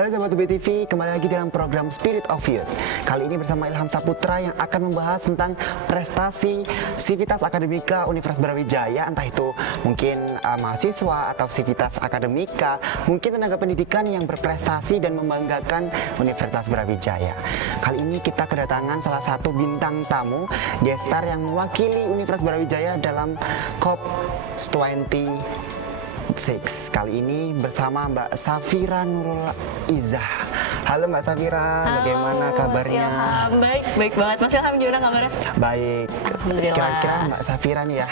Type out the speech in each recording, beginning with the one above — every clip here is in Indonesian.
Halo Sobat UB TV, kembali lagi dalam program Spirit of Youth. Kali ini bersama Ilham Saputra yang akan membahas tentang prestasi Sivitas Akademika Universitas Brawijaya. Entah itu mungkin mahasiswa atau Sivitas Akademika, mungkin tenaga pendidikan yang berprestasi dan membanggakan Universitas Brawijaya. Kali ini kita kedatangan salah satu bintang tamu, gestar yang mewakili Universitas Brawijaya dalam COP26. Kali ini bersama Mbak Safira Nurul Izzah. Halo Mbak Safira, bagaimana kabarnya? Baik banget. Mas Ilham gimana kabarnya? Baik. Kira-kira Mbak Safira nih ya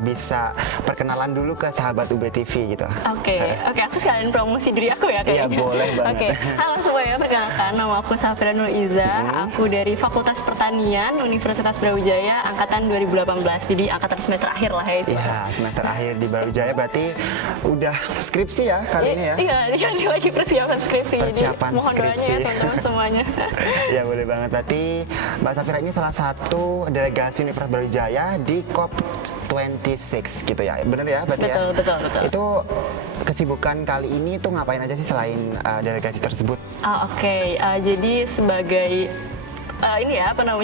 bisa perkenalan dulu ke sahabat UB TV gitu. Oke, aku sekalian promosi diri aku ya kayaknya. Iya, boleh banget. Halo semuanya, perkenalkan nama aku Safira Nurul Izzah. Aku dari Fakultas Pertanian Universitas Brawijaya angkatan 2018. Jadi angkatan semester akhir lah ya itu. Iya, semester akhir di Brawijaya, berarti udah skripsi ya kali ini ya? Iya, ini lagi persiapan skripsi. Persiapan jadi mohon skripsi. doanya teman-teman semuanya. Ya boleh banget. Berarti Mbak Safira ini salah satu delegasi Universitas Brawijaya di COP26 gitu ya? Bener ya berarti Betul, ya? betul. Itu kesibukan kali ini tuh ngapain aja sih selain delegasi tersebut? Jadi sebagai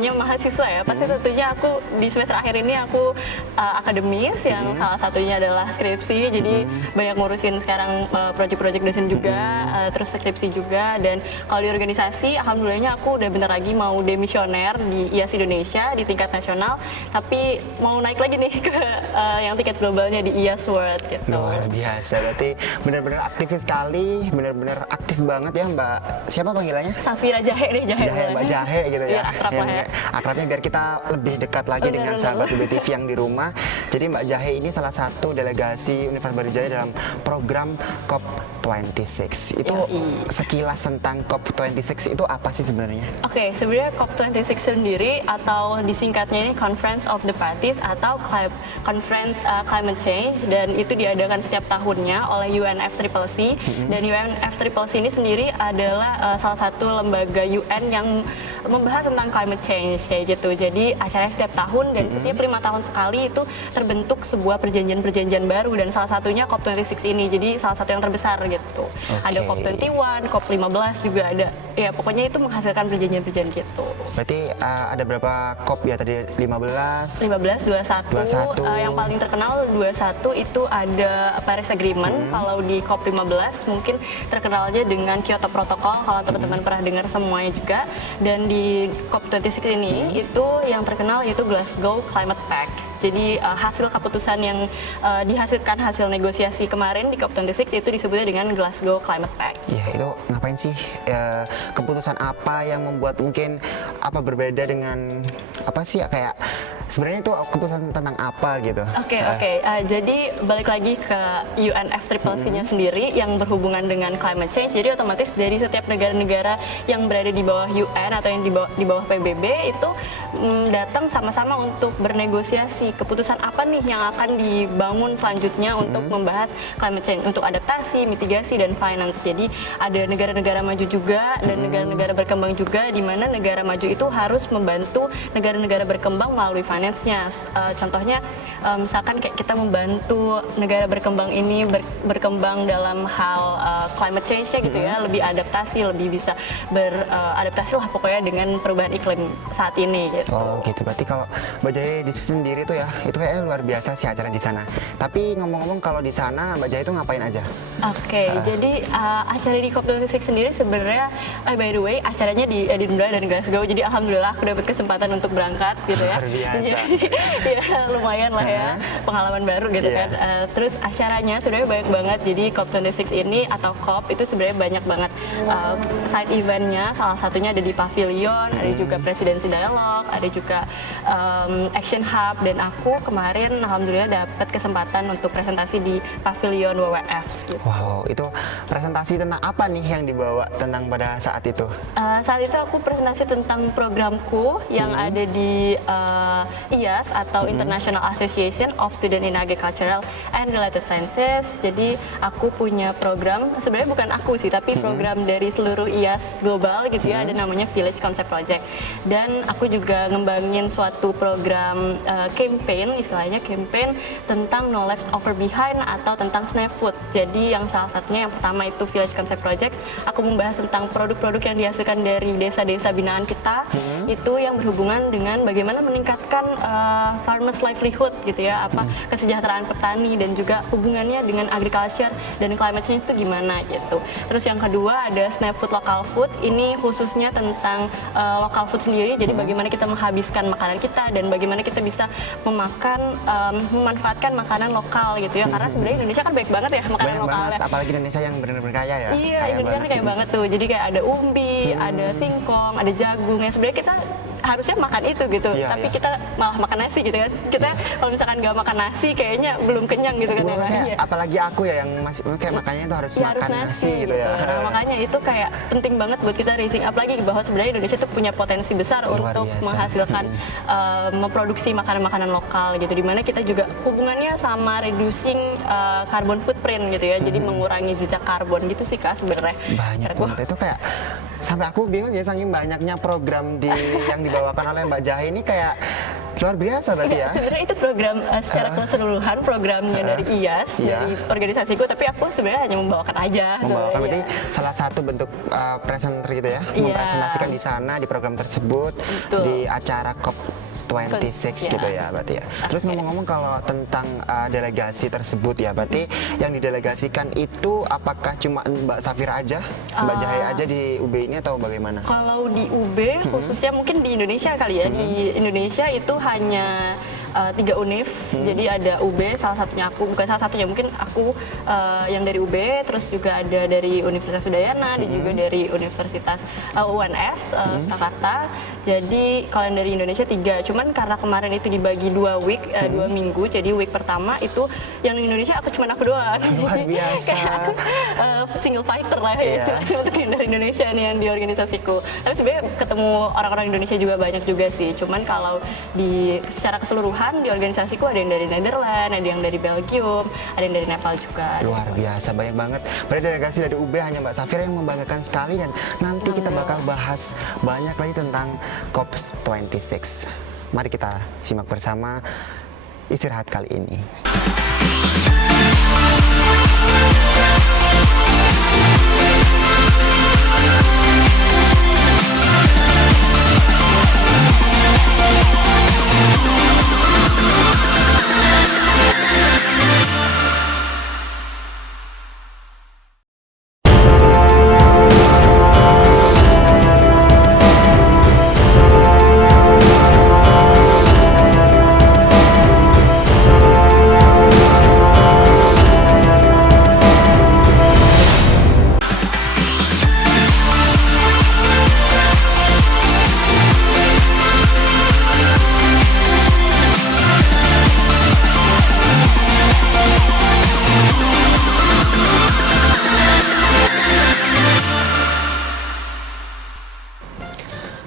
mahasiswa ya, pasti tentunya aku di semester akhir ini aku akademis yang salah satunya adalah skripsi, jadi banyak ngurusin sekarang proyek-proyek dosen juga, terus skripsi juga, dan kalau di organisasi alhamdulillahnya aku udah bentar lagi mau demisioner di IAS Indonesia di tingkat nasional, tapi mau naik lagi nih ke yang tingkat globalnya di IAS World gitu. Luar biasa, berarti benar-benar aktif sekali, benar-benar aktif banget ya Mbak. Siapa panggilannya? Safira Jahe deh, Mbak Jahe gitu ya. Akrab lah ya. Akrabnya biar kita lebih dekat lagi dengan sahabat UB TV yang di rumah. Jadi Mbak Jahe ini salah satu delegasi Universitas Brawijaya dalam program COP26. Itu sekilas tentang COP26 itu apa sih sebenarnya? Sebenarnya COP26 sendiri atau disingkatnya ini Conference of the Parties atau Conference Climate Change, dan itu diadakan setiap tahunnya oleh UNFCCC. Dan UNFCCC ini sendiri adalah salah satu lembaga UN yang membahas tentang climate change kayak gitu. Jadi acaranya setiap tahun dan setiap 5 tahun sekali itu terbentuk sebuah perjanjian-perjanjian baru, dan salah satunya COP26 ini. Jadi salah satu yang terbesar gitu. Ada COP21, COP15 juga ada. Ya pokoknya itu menghasilkan perjanjian-perjanjian gitu. Berarti ada berapa COP ya tadi? 15, 21. Yang paling terkenal 21 itu ada Paris Agreement. Kalau di COP15 mungkin terkenalnya dengan Kyoto Protocol kalau teman-teman pernah dengar semuanya juga. Dan di COP26 ini itu yang terkenal yaitu Glasgow Climate Pact. Jadi hasil keputusan yang dihasilkan hasil negosiasi kemarin di COP26 itu disebutnya dengan Glasgow Climate Pact. Iya, itu ngapain sih? Keputusan apa yang membuat mungkin berbeda dengan apa sih kayak sebenarnya itu keputusan tentang apa gitu? Jadi balik lagi ke UNFCCC-nya sendiri yang berhubungan dengan climate change. Jadi otomatis dari setiap negara-negara yang berada di bawah UN atau yang di bawah PBB itu datang sama-sama untuk bernegosiasi keputusan apa nih yang akan dibangun selanjutnya untuk membahas climate change, untuk adaptasi, mitigasi, dan finance. Jadi ada negara-negara maju juga dan negara-negara berkembang juga, di mana negara maju itu harus membantu negara-negara berkembang melalui finance-nya. Contohnya misalkan kayak kita membantu negara berkembang ini berkembang dalam hal climate change-nya gitu ya, lebih adaptasi, lebih bisa beradaptasi lah pokoknya dengan perubahan iklim saat ini gitu. Oh gitu, berarti kalau Mbak Jahe di sendiri tuh ya, itu kayaknya luar biasa sih acara di sana. Tapi ngomong-ngomong kalau di sana Mbak Jahe itu ngapain aja? Jadi acara di COP26 sendiri sebenarnya by the way acaranya di Edinburgh dan Glasgow. Jadi alhamdulillah aku dapat kesempatan untuk berangkat gitu ya. Luar biasa. Ya lumayan lah ya, pengalaman baru gitu kan. Terus acaranya sebenarnya banyak banget. Jadi COP26 ini atau COP itu sebenarnya banyak banget side eventnya. Salah satunya ada di Pavilion, ada juga Presidency Dialogue, ada juga Action Hub, dan aku kemarin alhamdulillah dapat kesempatan untuk presentasi di Pavilion WWF gitu. Wow, itu presentasi tentang apa nih yang dibawa tentang pada saat itu? Saat itu aku presentasi tentang programku yang ada di IAS atau International Association of Student in Agricultural and Related Sciences. Jadi aku punya program, sebenarnya bukan aku sih, tapi program dari seluruh IAS global gitu ya, ada namanya Village Concept Project. Dan aku juga ngembangin suatu program campaign, istilahnya campaign tentang No Left Over Behind atau tentang SNAP Food. Jadi yang salah satunya yang pertama itu Village Concept Project, aku membahas tentang produk-produk yang dihasilkan dari desa-desa binaan kita, itu yang berhubungan dengan bagaimana meningkatkan farmers livelihood gitu ya, apa kesejahteraan petani dan juga hubungannya dengan agriculture dan climate change itu gimana gitu. Terus yang kedua ada SNAP Food Local Food, ini khususnya tentang local food sendiri, jadi bagaimana kita menghabiskan makanan kita dan bagaimana kita bisa memanfaatkan makanan lokal gitu ya, karena sebenarnya Indonesia kan banyak banget ya makanan Banyak lokal. banget, apalagi Indonesia yang benar-benar kaya ya. Iya, Kaya Indonesia kan kayak banget tuh. Jadi kayak ada umbi, ada singkong, ada jagung. Yang sebenarnya kita harusnya makan itu gitu. Iya, Tapi iya. kita malah makan nasi gitu kan. Kita kalau misalkan nggak makan nasi kayaknya belum kenyang gitu kan. Gua ya. kayak, Iya. apalagi aku ya yang masih kayak makannya itu harus Ya, makan harus nasi gitu ya. Nah, makanya itu kayak penting banget buat kita raising up lagi bahwa sebenarnya Indonesia tuh punya potensi besar Luar untuk biasa. menghasilkan memproduksi makanan-makanan lokal gitu. Dimana kita juga hubungannya sama reducing carbon footprint gitu ya. Jadi mengurangi jejak karbon gitu sih Kak sebenarnya. Banyak Kata gua. banget itu kayak sampai aku bingung ya saking banyaknya program yang dibawakan oleh Mbak Jahe ini kayak luar biasa berarti ya. Sebenarnya itu program secara keseluruhan programnya dari IAS, iya. dari organisasiku, tapi aku sebenarnya hanya membawakan aja. Membawakan berarti Iya. salah satu bentuk presenter gitu ya, Iya. mempresentasikan di sana di program tersebut, Betul. di acara COP26 Iya. gitu ya berarti ya. Terus Oke. ngomong-ngomong kalau tentang delegasi tersebut ya, berarti yang didelegasikan itu apakah cuma Mbak Safira aja, Mbak Jahe aja di UB ini atau bagaimana? Kalau di UB khususnya mungkin di Indonesia kali ya, di Indonesia itu hanya 3 univ, jadi ada UB, salah satunya aku, bukan salah satunya, mungkin aku yang dari UB, terus juga ada dari Universitas Udayana, dan juga dari Universitas UNS Surakarta. Jadi kalau yang dari Indonesia 3, cuman karena kemarin itu dibagi 2 week, 2 minggu, jadi week pertama itu yang di Indonesia aku doang. Luar Jadi biasa. kayak aku, single fighter lah ya Iya. istilahnya untuk yang dari Indonesia nih yang di organisasiku. Tapi sebenarnya ketemu orang-orang Indonesia juga banyak juga sih. Cuman kalau di secara keseluruhan di organisasiku ada yang dari Netherlands, ada yang dari Belgium, ada yang dari Nepal juga. Luar biasa, banyak banget. Berarti delegasi dari UB hanya Mbak Safira yang membanggakan sekali, dan nanti kita bakal bahas banyak lagi tentang COP26. Mari kita simak bersama istirahat kali ini.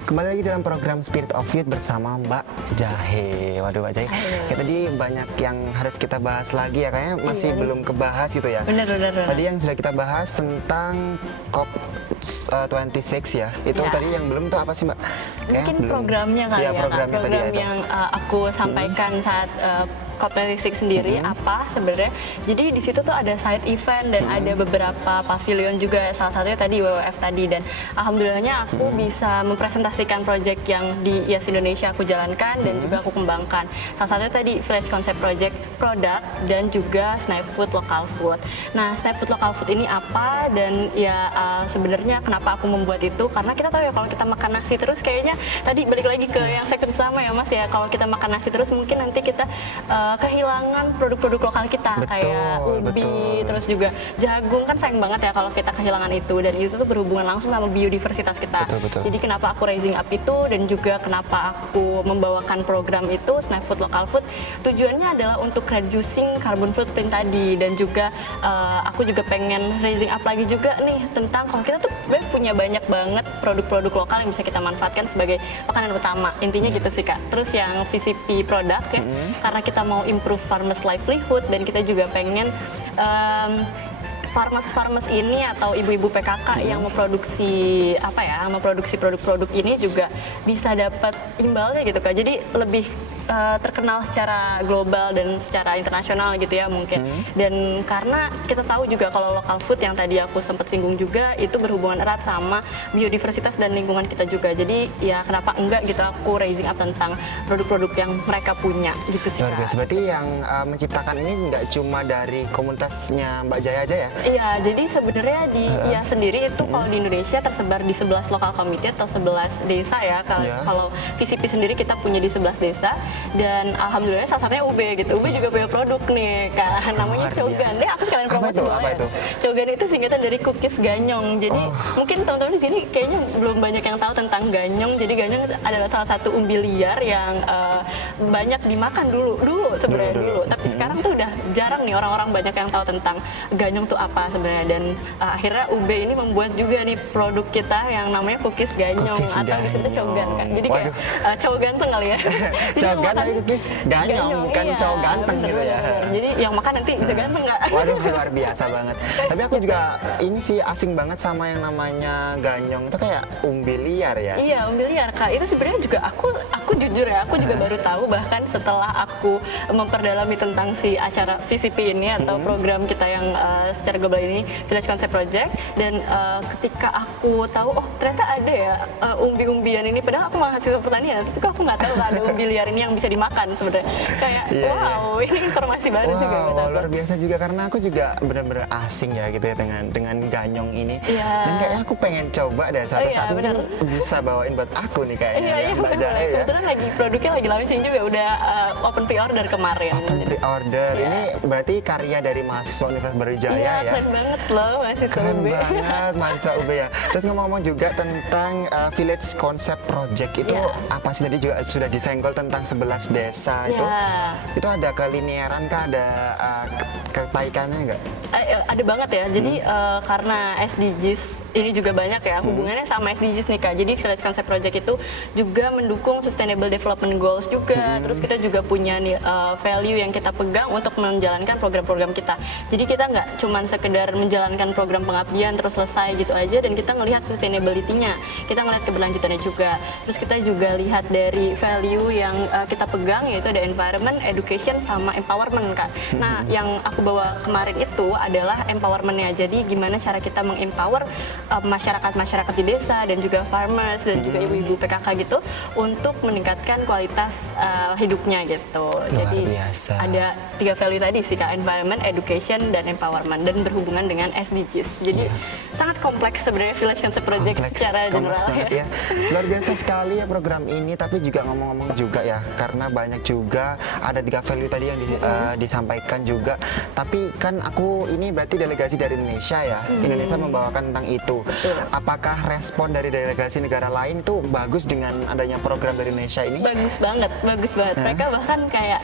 Kembali lagi dalam program Spirit of Youth bersama Mbak Jahe. Waduh Mbak Jahe, kayak tadi banyak yang harus kita bahas lagi ya, kayaknya masih belum kebahas gitu ya. Bener. Tadi yang sudah kita bahas tentang COP26 ya, itu Ya. tadi yang belum tuh apa sih Mbak? Kayaknya Mungkin belum. programnya kali Iya, ya, Kak. programnya tadi ya Program itu. yang aku sampaikan saat COP26 sendiri apa sebenarnya. Jadi di situ tuh ada side event dan ada beberapa pavilion juga. Salah satunya tadi WWF tadi, dan alhamdulillahnya aku bisa mempresentasikan project yang di IAS Indonesia aku jalankan dan juga aku kembangkan. Salah satunya tadi Village Concept Project produk dan juga SNAP Food Local Food. Nah, SNAP Food Local Food ini apa, dan ya sebenarnya kenapa aku membuat itu, karena kita tahu ya kalau kita makan nasi terus kayaknya tadi balik lagi ke yang segmen pertama ya Mas ya, kalau kita makan nasi terus mungkin nanti kita kehilangan produk-produk lokal kita kayak ubi, betul. terus juga jagung, kan sayang banget ya kalau kita kehilangan itu, dan itu tuh berhubungan langsung sama biodiversitas kita. Betul. Jadi kenapa aku raising up itu, dan juga kenapa aku membawakan program itu Snack Food Local Food, tujuannya adalah untuk reducing carbon footprint tadi, dan juga aku juga pengen raising up lagi juga nih tentang kalau kita tuh punya banyak banget produk-produk lokal yang bisa kita manfaatkan sebagai makanan utama. Intinya gitu sih Kak. Terus yang VCP produk ya, karena kita mau improve farmers livelihood, dan kita juga pengen farmers ini atau ibu-ibu PKK yang memproduksi memproduksi produk-produk ini juga bisa dapat imbalnya gitu Kak. Jadi lebih terkenal secara global dan secara internasional gitu ya mungkin. Dan karena kita tahu juga kalau local food yang tadi aku sempat singgung juga itu berhubungan erat sama biodiversitas dan lingkungan kita juga. Jadi ya kenapa enggak gitu aku raising up tentang produk-produk yang mereka punya gitu sih Luar biasa. Kak. Berarti yang menciptakan ini nggak cuma dari komunitasnya Mbak Jaya aja ya? Iya, jadi sebenarnya di IA sendiri itu kalau di Indonesia tersebar di 11 lokal committee atau 11 desa ya. Kalau VCP sendiri kita punya di 11 desa, dan alhamdulillah salah satunya UB gitu. UB juga punya produk nih Kak, namanya Luar Cogan. biasa. Deh aku sekalian Apa promosi itu? boleh Apa ya? itu? Cogan itu singkatan dari cookies ganyong. Jadi mungkin teman-teman di sini kayaknya belum banyak yang tahu tentang ganyong. Jadi ganyong adalah salah satu umbi liar yang banyak dimakan dulu sebenarnya dulu. Tapi sekarang tuh udah jarang nih orang-orang banyak yang tahu tentang ganyong tuh apa sebenarnya. Dan akhirnya UB ini membuat juga nih produk kita yang namanya cookies ganyong Cookies atau disebut cogan kan. Jadi kayak Waduh. cowok ganteng kali ya. Jadi yang Cogan makan- tapi cookies ganyong, bukan iya, cowok ganteng gitu ya. bener. Jadi yang makan nanti bisa ganteng nggak? Waduh, luar biasa banget. Tapi aku juga ini sih asing banget sama yang namanya ganyong, itu kayak umbi liar ya. Iya, umbi liar Kak. Itu sebenarnya juga aku jujur ya, aku juga baru tahu bahkan setelah aku memperdalami tentang si acara VCP ini atau program kita yang secara global ini Village Concept Project, dan ketika aku tahu oh ternyata ada ya umbi-umbian ini, padahal aku mahasiswa pertanian, tapi kok aku nggak tahu ada umbi liar ini yang bisa dimakan sebenarnya. Kayak Iya, wow, ini informasi baru juga buat aku. Luar biasa juga karena aku juga benar-benar asing ya gitu ya dengan ganyong ini. Iya. Dan kayaknya aku pengen coba deh suatu Iya, saat mungkin benar. bisa bawain buat aku nih kayaknya Iya, ya, Mbak bener. Jaya ya. Kebetulan lagi produknya lagi launching juga, udah open pre-order kemarin. Open pre-order, Iya. ini berarti karya dari mahasiswa Universitas Brawijaya Iya, ya? keren banget loh masih Keren UB. banget mahasiswa UB ya. Terus ngomong-ngomong juga tentang Village Concept Project itu Iya. apa sih, tadi juga sudah disenggol tentang 11 desa itu. Iya. Itu ada kelinearan kah, ada ketaikannya nggak? Ada banget ya. Jadi karena SDGs ini juga banyak ya hubungannya sama SDGs nih Kak. Jadi Village Concept Project itu juga mendukung Sustainable Development Goals juga. Terus kita juga punya nih value yang kita pegang untuk menjalankan program-program kita. Jadi kita nggak cuman sekedar menjalankan program pengabdian terus selesai gitu aja, dan kita ngelihat sustainability-nya. Kita ngelihat keberlanjutannya juga. Terus kita juga lihat dari value yang kita pegang, yaitu ada environment, education, sama empowerment Kak. Nah, yang aku bawa kemarin itu adalah empowerment-nya. Jadi gimana cara kita mengempower masyarakat-masyarakat di desa dan juga farmers dan juga ibu-ibu PKK gitu untuk meningkatkan kualitas hidupnya gitu. Jadi biasa. ada 3 value tadi sih Kak, environment, education, dan empowerment, dan berhubungan dengan SDGs. Jadi sangat kompleks sebenarnya Village Concept Project secara kompleks general banget ya. Luar biasa sekali ya program ini, tapi juga ngomong-ngomong juga ya, karena banyak juga ada 3 value tadi yang disampaikan juga. Tapi kan aku ini berarti delegasi dari Indonesia ya. Indonesia membawakan tentang itu. Apakah respon dari delegasi negara lain itu bagus dengan adanya program dari Indonesia ini? Bagus banget, bagus banget. Mereka bahkan kayak,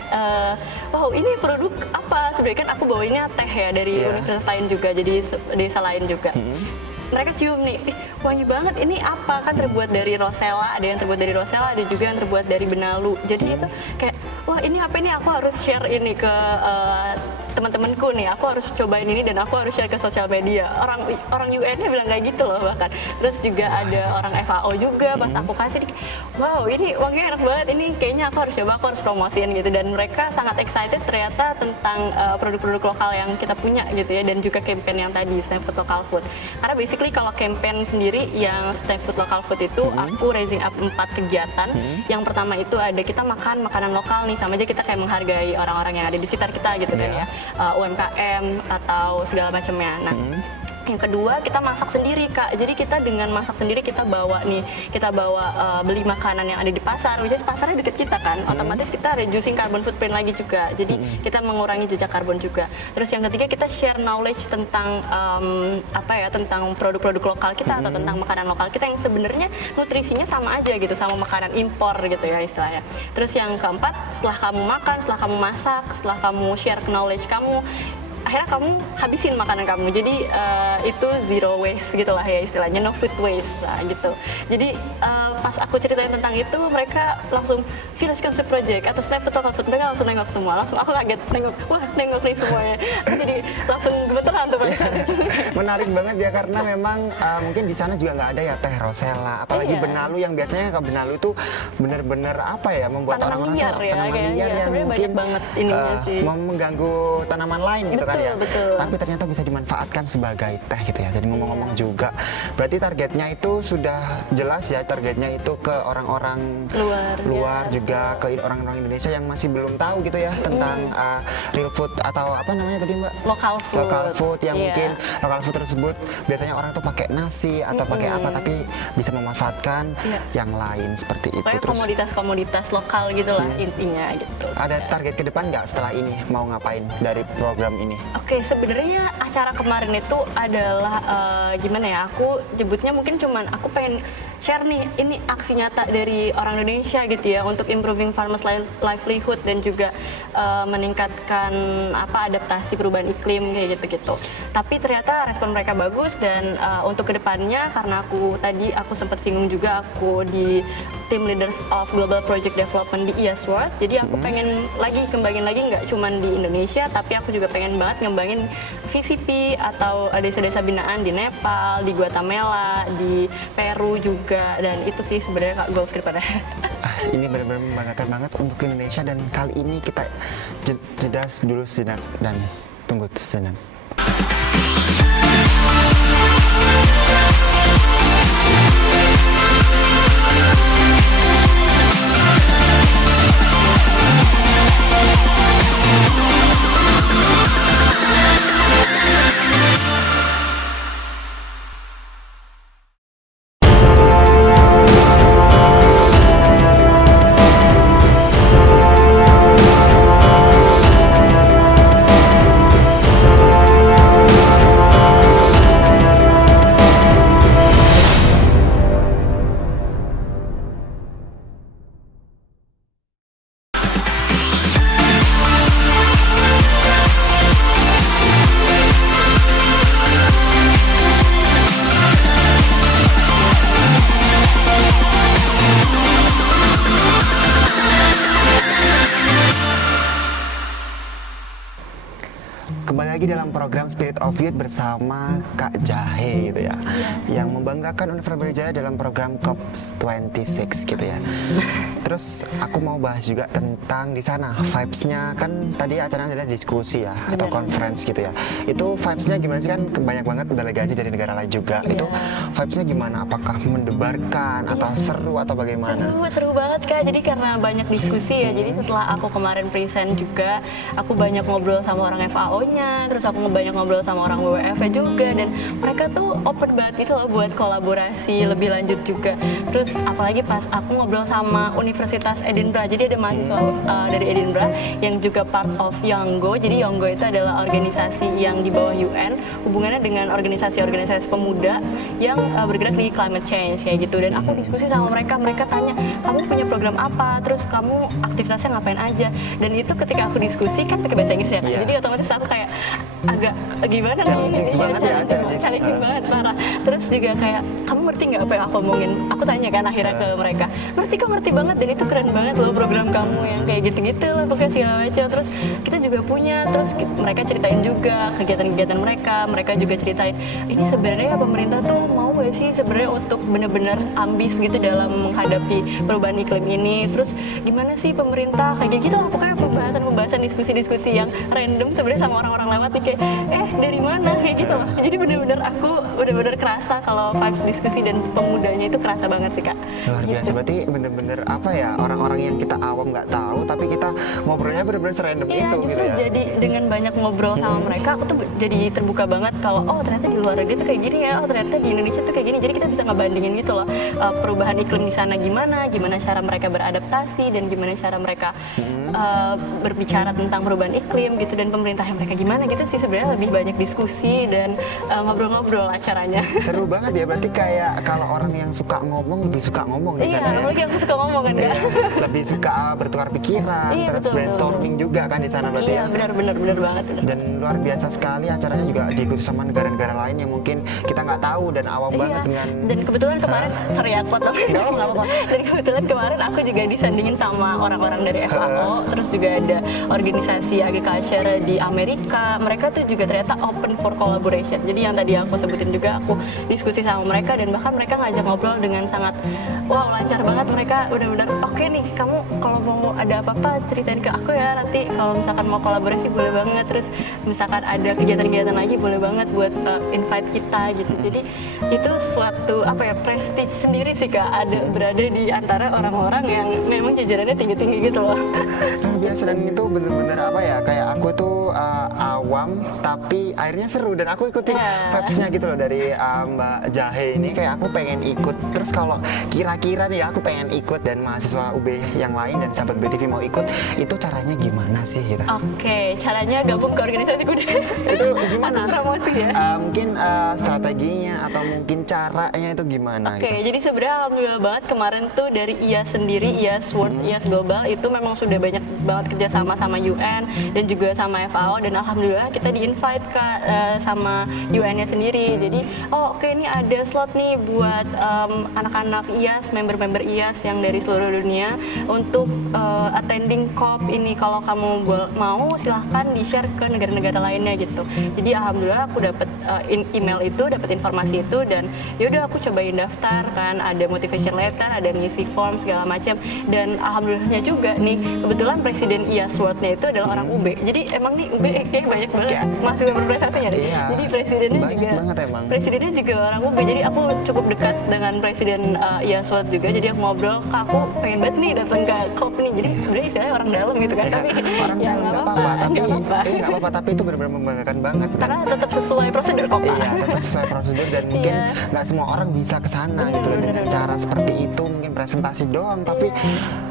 wow ini produk apa? Sebenarnya kan aku bawainnya teh ya dari universitas lain juga, jadi desa lain juga. Mereka cium nih, ih wangi banget, ini apa? Kan terbuat dari rosella, ada yang terbuat dari rosella, ada juga yang terbuat dari benalu. Jadi itu kayak, wah ini apa ini? Aku harus share ini ke teman-temanku nih, aku harus cobain ini dan aku harus share ke sosial media. Orang UN-nya bilang kayak gitu loh bahkan. Terus juga ada orang FAO juga pas aku kasih, wow ini wanginya enak banget, ini kayaknya aku harus coba, aku harus promosiin gitu. Dan mereka sangat excited ternyata tentang produk-produk lokal yang kita punya gitu ya, dan juga campaign yang tadi Snack Food Local Food. Karena basically kalau campaign sendiri yang Snack Food Local Food itu aku raising up 4 kegiatan. Yang pertama itu ada kita makan makanan lokal nih, sama aja kita kayak menghargai orang-orang yang ada di sekitar kita gitu kan ya. UMKM atau segala macamnya. Nah, Yang kedua, kita masak sendiri, Kak. Jadi kita dengan masak sendiri kita bawa beli makanan yang ada di pasar, which is pasarnya deket kita kan. Otomatis kita reducing carbon footprint lagi juga. Jadi kita mengurangi jejak karbon juga. Terus yang ketiga, kita share knowledge tentang tentang produk-produk lokal kita atau tentang makanan lokal kita yang sebenarnya nutrisinya sama aja gitu sama makanan impor gitu ya istilahnya. Terus yang keempat, setelah kamu makan, setelah kamu masak, setelah kamu share knowledge kamu, akhirnya kamu habisin makanan kamu. Jadi itu zero waste gitulah ya istilahnya, no food waste lah gitu. Jadi pas aku ceritain tentang itu, mereka langsung Village Concept Project atau Step to Local Food, mereka langsung nengok semua. Langsung aku kaget nengok nih semuanya. Aku jadi langsung gemeteran tuh. Menarik banget ya, karena memang mungkin di sana juga nggak ada ya teh rosella, apalagi Iya. benalu yang biasanya kalau benalu itu benar-benar membuat Tanaman orang-orang liar tuh ya, tanaman kayak, liar iya, yang sebenarnya mungkin banyak banget ininya sih. mengganggu tanaman lain gitu kan ya. Betul. Tapi ternyata bisa dimanfaatkan sebagai teh gitu ya. Jadi ngomong-ngomong juga, berarti targetnya itu sudah jelas ya, targetnya itu ke orang-orang luar ya. juga ke orang-orang Indonesia yang masih belum tahu gitu ya tentang real food atau apa namanya tadi Mbak? Local food Yang Iya. mungkin lokal food tersebut biasanya orang tuh pakai nasi atau pakai apa, tapi bisa memanfaatkan yang lain seperti itu. Pokoknya Terus komoditas-komoditas lokal gitu lah intinya gitu. ada target ke depan nggak setelah ini, mau ngapain dari program ini? Oke, sebenarnya acara kemarin itu adalah gimana ya? Aku nyebutnya mungkin cuman aku pengen share nih, ini aksi nyata dari orang Indonesia gitu ya untuk improving farmers livelihood dan juga meningkatkan adaptasi perubahan iklim kayak gitu-gitu. Tapi ternyata respon mereka bagus dan untuk kedepannya karena aku sempat singgung juga aku di Team Leaders of Global Project Development di IAS World. Jadi aku pengen kembangin lagi nggak cuman di Indonesia, tapi aku juga pengen banget ngembangin VCP atau desa-desa binaan di Nepal, di Guatemala, di Peru juga, dan itu sih sebenarnya goals kedepannya. Ini benar-benar membanggakan banget untuk Indonesia, dan kali ini kita jeda dulu sejenak dan tunggu sejenak. Kembali lagi dalam program Spirit of Youth bersama Kak Jahe gitu ya, yang membanggakan Universitas Brawijaya dalam program COP26 gitu ya. Terus aku mau bahas juga tentang di sana vibes-nya, kan tadi acaranya adalah diskusi ya atau conference gitu ya. Itu vibes-nya gimana sih, kan banyak banget delegasi dari negara lain juga. Itu vibes-nya gimana? Apakah mendebarkan atau seru atau bagaimana? Seru banget Kak, jadi karena banyak diskusi ya, jadi setelah aku kemarin present juga, aku banyak ngobrol sama orang FAO-nya, terus aku banyak ngobrol sama orang WWF-nya juga, dan mereka tuh open banget gitu loh buat kolaborasi lebih lanjut juga. Terus apalagi pas aku ngobrol sama Universitas Edinburgh, jadi ada mahasiswa dari Edinburgh yang juga part of Yonggo. Jadi Yonggo itu adalah organisasi yang di bawah UN, hubungannya dengan organisasi-organisasi pemuda yang bergerak di climate change kayak gitu. Dan aku diskusi sama mereka, mereka tanya, kamu punya program apa, terus kamu aktivitasnya ngapain aja. Dan itu ketika aku diskusi kan pakai bahasa Inggris ya, jadi otomatis aku kayak agak gimana nih, challenging banget parah. Terus juga kayak, kamu ngerti nggak apa yang aku omongin? Aku tanya kan akhirnya ke mereka, ngerti banget, dan itu keren banget loh program kamu yang kayak gitu-gitu lah pokoknya segala macam. Terus kita juga punya, terus mereka ceritain juga kegiatan-kegiatan mereka juga ceritain, ini sebenarnya pemerintah tuh mau gak sih sebenarnya untuk benar-benar ambis gitu dalam menghadapi perubahan iklim ini. Terus gimana sih pemerintah kayak gitu lah, pokoknya pembahasan diskusi-diskusi yang random sebenarnya sama orang-orang lewat nih, kayak kayak dari mana kayak gitu loh. Jadi bener-bener aku bener-bener kerasa kalau vibes diskusi dan pemudanya itu kerasa banget sih Kak. Luar biasa, Gitu. berarti bener-bener apa ya, orang-orang yang kita awam nggak tahu tapi kita ngobrolnya bener-bener serandom Iya, itu gitu justru ya. jadi dengan banyak ngobrol sama mereka, aku tuh jadi terbuka banget kalau oh ternyata di luar negeri tuh kayak gini ya, oh ternyata di Indonesia tuh kayak gini. Jadi kita bisa ngebandingin gitu loh, perubahan iklim di sana gimana cara mereka beradaptasi dan gimana cara mereka berbicara tentang perubahan iklim gitu, dan pemerintahnya mereka gimana gitu sih. Sebenarnya lebih banyak diskusi dan ngobrol-ngobrol acaranya. Seru banget ya, berarti kayak kalau orang yang suka ngomong lebih suka ngomong di Iya, sana ya. apalagi aku suka ngomong kan Iya, Kak. lebih suka bertukar pikiran, Iya, terus betul, brainstorming juga kan di sana berarti Iya, ya. benar banget. Dan luar biasa sekali acaranya juga diikuti sama negara-negara lain yang mungkin kita nggak tahu dan awam banget dengan. Dan kebetulan kemarin, sorry aku potong. Nggak apa-apa. Dan kebetulan kemarin aku juga disandingin sama orang-orang dari FAO, terus juga ada organisasi agriculture di Amerika. Mereka tuh juga ternyata open for collaboration. Jadi yang tadi aku sebutin juga, aku diskusi sama mereka dan bahkan mereka ngajak ngobrol dengan sangat wow, lancar banget. Mereka benar-benar oke nih, kamu kalau mau ada apa-apa ceritain ke aku ya, nanti kalau misalkan mau kolaborasi boleh banget, terus misalkan ada kegiatan-kegiatan lagi boleh banget buat invite kita gitu. Jadi itu suatu apa ya, prestige sendiri sih Kak, ada berada di antara orang-orang yang memang jajarannya tinggi-tinggi gitu loh. Luar biasa, dan itu bener-bener apa ya, kayak aku tuh awam tapi akhirnya seru dan aku ikutin vibes-nya gitu loh dari Mbak Jahe ini. Kayak aku pengen ikut, terus kalau kira-kira nih aku pengen ikut dan mahasiswa UB yang lain dan sahabat BTV mau ikut, itu caranya gimana sih gitu? Oke, caranya gabung ke organisasiku deh. Itu gimana? Atau promosi ya. Mungkin strateginya atau mungkin caranya itu gimana Oke, gitu? jadi sebenarnya alhamdulillah banget kemarin tuh dari IAS sendiri, IAS World, IAS Global itu memang sudah banyak banget kerjasama sama UN dan juga sama FAO, dan alhamdulillah kita di-invite sama UN-nya sendiri. Jadi oke, ini ada slot nih buat anak-anak IAS, member-member IAS yang dari seluruh dunia untuk attending COP ini. Kalau kamu mau silahkan di-share ke negara-negara lainnya gitu. Jadi alhamdulillah aku dapat email itu, dapat informasi itu, dan yaudah aku cobain daftar kan, ada motivation letter, ada ngisi form segala macam, dan alhamdulillahnya juga nih kebetulan presiden IAS World-nya itu adalah orang UB. Jadi emang nih UB kayak banyak banget mahasiswa berprestasinya deh. Iya, Jadi presidennya banyak juga banget emang. presidennya juga orang UB. Jadi aku cukup dekat dengan presiden IAS World juga. Jadi aku ngobrol, Kak, aku pengen banget nih datang ke COP nih. Jadi sebenarnya istilahnya orang dalam gitu kan. Tapi Orang ya dalam nggak apa-apa, tapi nggak apa-apa. nggak apa-apa, tapi itu benar-benar membanggakan banget. Dan Karena tetap sesuai prosedur kok, Kak. iya, tetap sesuai prosedur dan mungkin Iya. nggak semua orang bisa ke sana gitu loh dengan cara seperti itu, mungkin presentasi doang, tapi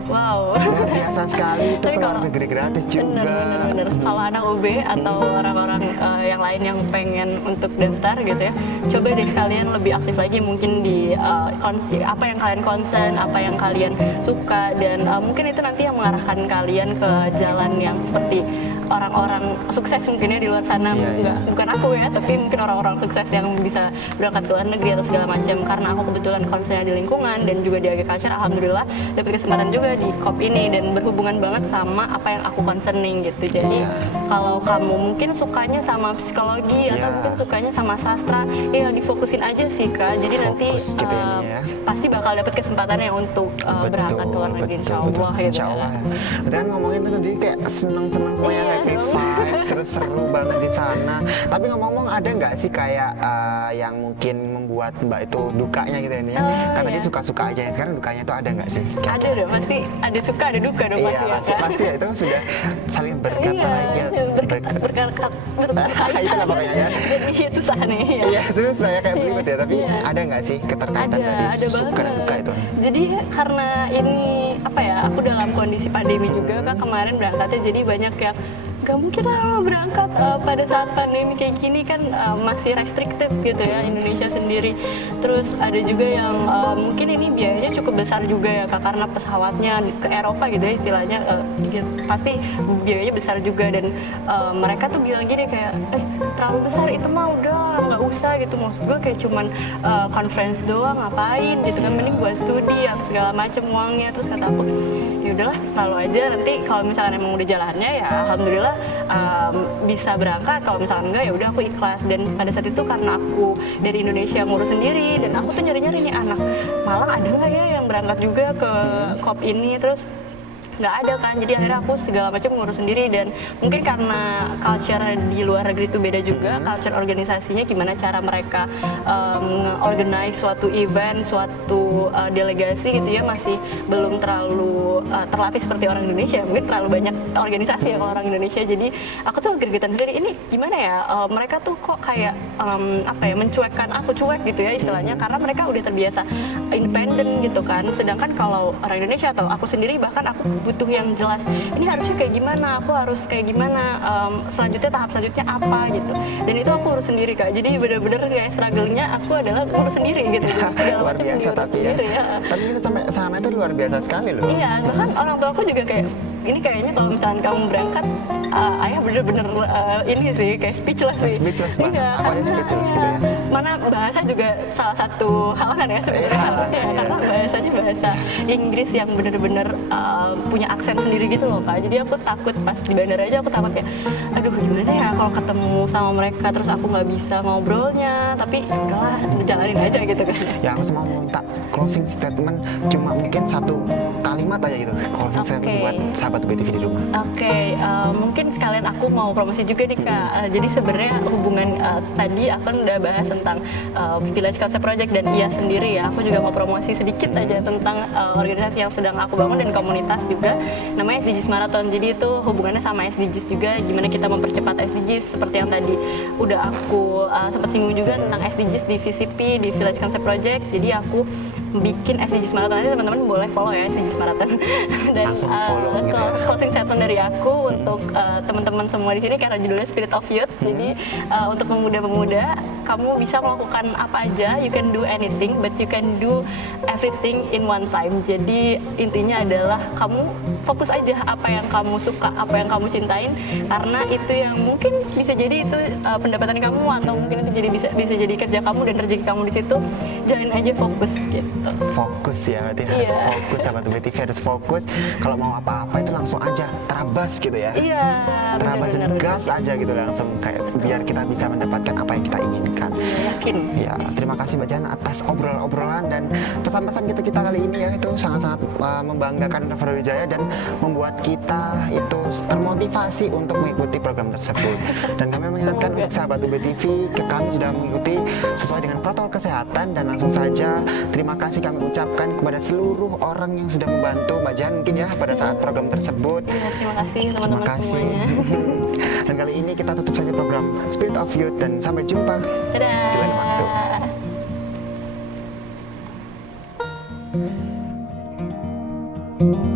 Wow. luar biasa sekali itu, Tapi keluar kalau- negeri gratis juga. Bener. Kalau anak UB atau orang-orang yang lain yang pengen untuk daftar gitu ya, coba deh kalian lebih aktif lagi mungkin di apa yang kalian concern, apa yang kalian suka, dan mungkin itu nanti yang mengarahkan kalian ke jalan yang seperti orang-orang sukses mungkinnya di luar sana. Iya. Bukan aku ya, tapi mungkin orang-orang sukses yang bisa berangkat ke luar negeri atau segala macam. Karena aku kebetulan concernnya di lingkungan dan juga di agriculture, alhamdulillah dapat kesempatan juga di COP ini dan berhubungan banget sama apa yang aku concerning gitu. Jadi Iya. kalau kamu mungkin sukanya sama psikologi atau Iya. mungkin sukanya sama sastra, ya difokusin aja sih Kak. Jadi nanti Fokus gitu ya, Nia, ya. pasti bakal dapat kesempatannya untuk berangkat ke luar negeri, insya Allah gitu. Insya Allah ya. Berarti kan ngomongin tuh tadi kayak seneng-seneng semuanya, Iya happy dong. vibes, terus seru banget di sana. Tapi ngomong-ngomong, ada nggak sih kayak yang mungkin membuat Mbak itu dukanya gitu ya? Nia? Kan tadi iya. suka-suka aja, yang sekarang dukanya itu ada nggak sih? Ada dong, pasti ada suka ada duka dong Iya, pasti ya pasti, Kak. pasti ya, itu sudah saling berkata Iya, aja. berkaitan. Itu lah pokoknya ya. Jadi susah nih ya. Iya, itu saya kayak Iya, belibet ya, tapi iya. ada nggak sih keterkaitan dari ada suka dan duka itu? Jadi karena ini apa ya, aku dalam kondisi pandemi juga Kak, kemarin berangkatnya, jadi banyak yang gak mungkin lah lo berangkat pada saat pandemi kayak gini kan, masih restricted gitu ya Indonesia sendiri. Terus ada juga yang mungkin ini biayanya cukup besar juga ya Kak, karena pesawatnya ke Eropa gitu ya istilahnya, gitu. Pasti biayanya besar juga, dan mereka tuh bilang gini kayak terlalu besar itu mah udah nggak usah gitu. Maksud gue kayak cuman conference doang, ngapain gitu kan, mending buat studi atau segala macem uangnya. Terus kata aku, ya udahlah selalu aja, nanti kalau misalkan emang udah jalannya ya alhamdulillah bisa berangkat, kalau misalkan enggak ya udah aku ikhlas. Dan pada saat itu karena aku dari Indonesia ngurus sendiri, dan aku tuh nyari-nyari nih anak Malang ada nggak ya yang berangkat juga ke COP ini. Terus nggak ada kan, jadi akhirnya aku segala macam ngurus sendiri. Dan mungkin karena culture di luar negeri itu beda juga, culture organisasinya gimana cara mereka organize suatu event, suatu delegasi gitu ya, masih belum terlalu terlatih seperti orang Indonesia. Mungkin terlalu banyak organisasi ya kalau orang Indonesia, jadi aku tuh gregetan sendiri, ini gimana ya, mereka tuh kok kayak apa ya, mencuekkan aku, cuek gitu ya istilahnya, karena mereka udah terbiasa independen gitu kan. Sedangkan kalau orang Indonesia atau aku sendiri, bahkan aku butuh yang jelas, ini harusnya kayak gimana, aku harus kayak gimana, selanjutnya tahap selanjutnya apa gitu. Dan itu aku urus sendiri Kak, jadi bener-bener kayak struggle-nya aku adalah urus sendiri gitu. Segala Luar macam biasa diurus tapi ya. sendiri, ya. Tapi bisa sampai sana itu luar biasa sekali loh. Iya, bahkan orang tua aku juga kayak, ini kayaknya kalau misalnya kamu berangkat, ayah bener-bener ini sih kayak speechless sih. Speechless banget, Iya, aku aja speechless gitu ya. Mana bahasa juga salah satu halangan ya sebenarnya Iya, harusnya ya, iya. karena bahasanya bahasa Inggris yang bener-bener punya aksen sendiri gitu loh Kak. Jadi aku takut pas di bandara aja, aku takut kayak, aduh gimana ya kalau ketemu sama mereka terus aku nggak bisa ngobrolnya, tapi ya udahlah jalanin aja gitu kan. Ya aku cuma mau minta closing statement, cuma mungkin satu kalimat aja gitu, closing statement Oke. buat sahabat BTV di rumah. Oke, mungkin sekalian aku mau promosi juga nih Kak. Jadi sebenarnya hubungan tadi aku kan udah bahas tentang Village Concept Project dan IA sendiri ya. Aku juga mau promosi sedikit aja tentang organisasi yang sedang aku bangun dan komunitas juga. Namanya SDGs Marathon. Jadi itu hubungannya sama SDGs juga. Gimana kita mempercepat SDGs seperti yang tadi udah aku sempat singgung juga tentang SDGs di VCP, di Village Concept Project. Jadi aku bikin SDGs Marathon, nanti teman-teman boleh follow ya SDGs Marathon. Dan Langsung follow gitu ya. closing statement dari aku untuk teman-teman semua di sini, karena judulnya Spirit of Youth. Jadi untuk pemuda-pemuda, kamu bisa melakukan apa aja, you can do anything, but you can do everything in one time. Jadi intinya adalah kamu fokus aja apa yang kamu suka, apa yang kamu cintain, karena itu yang mungkin bisa jadi itu pendapatan kamu, atau mungkin itu jadi bisa jadi kerja kamu dan rezeki kamu di situ. Jalanin aja, fokus gitu. Fokus ya, berarti harus Iya. fokus, sahabat BTV harus fokus. Kalau mau apa-apa itu langsung aja terabas gitu ya. Iya, Terabas dan benar-benar. gas aja gitu, langsung kayak biar kita bisa mendapatkan apa yang kita inginkan. Yakin. Ya, terima kasih Mbak Jana atas obrolan-obrolan dan pesan-pesan kita kali ini ya, itu sangat-sangat membanggakan Universitas Brawijaya dan membuat kita itu termotivasi untuk mengikuti program tersebut. Dan kami mengingatkan untuk sahabat UBTV, kami sudah mengikuti sesuai dengan protokol kesehatan, dan langsung saja terima kasih kami ucapkan kepada seluruh orang yang sudah membantu Mbak Jana mungkin ya pada saat program tersebut. Ya, terima kasih Terima teman-teman kasih. semuanya. Dan kali ini kita tutup saja program Spirit of Youth dan sampai jumpa Dadah. di lain waktu. Thank you.